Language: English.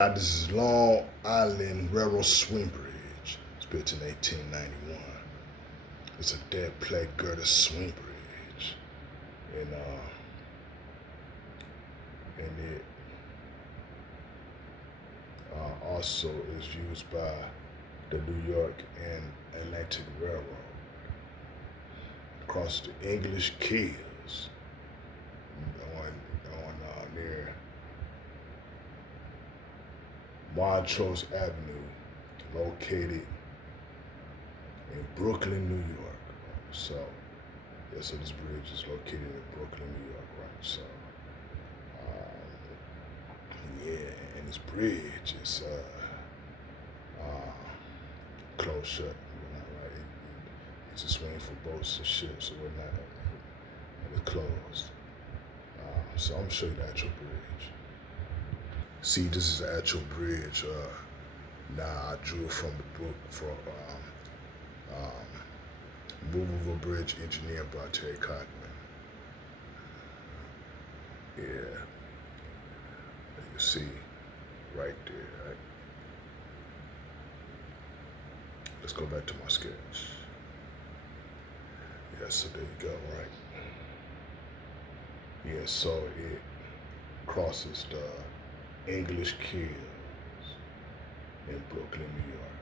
This is Long Island Railroad Swing Bridge. It's built in 1891. It's a dead plate girder swing bridge, and it also is used by the New York and Atlantic Railroad. Across the English Keys on near Montrose Avenue, located in Brooklyn, New York. So, yeah, so this bridge is located in Brooklyn, New York, right? So, yeah, and this bridge is closed shut, right? It's a swing for boats and ships and whatnot, and it's closed. So I'm gonna show you the actual bridge. See, this is the actual bridge. Now I drew it from the book for Movable Bridge Engineered by Terry Cockman. Yeah, you see right there. Right? Let's go back to my sketch. Yeah, so there you go, right? Yeah, so it crosses the English Kills in Brooklyn, New York.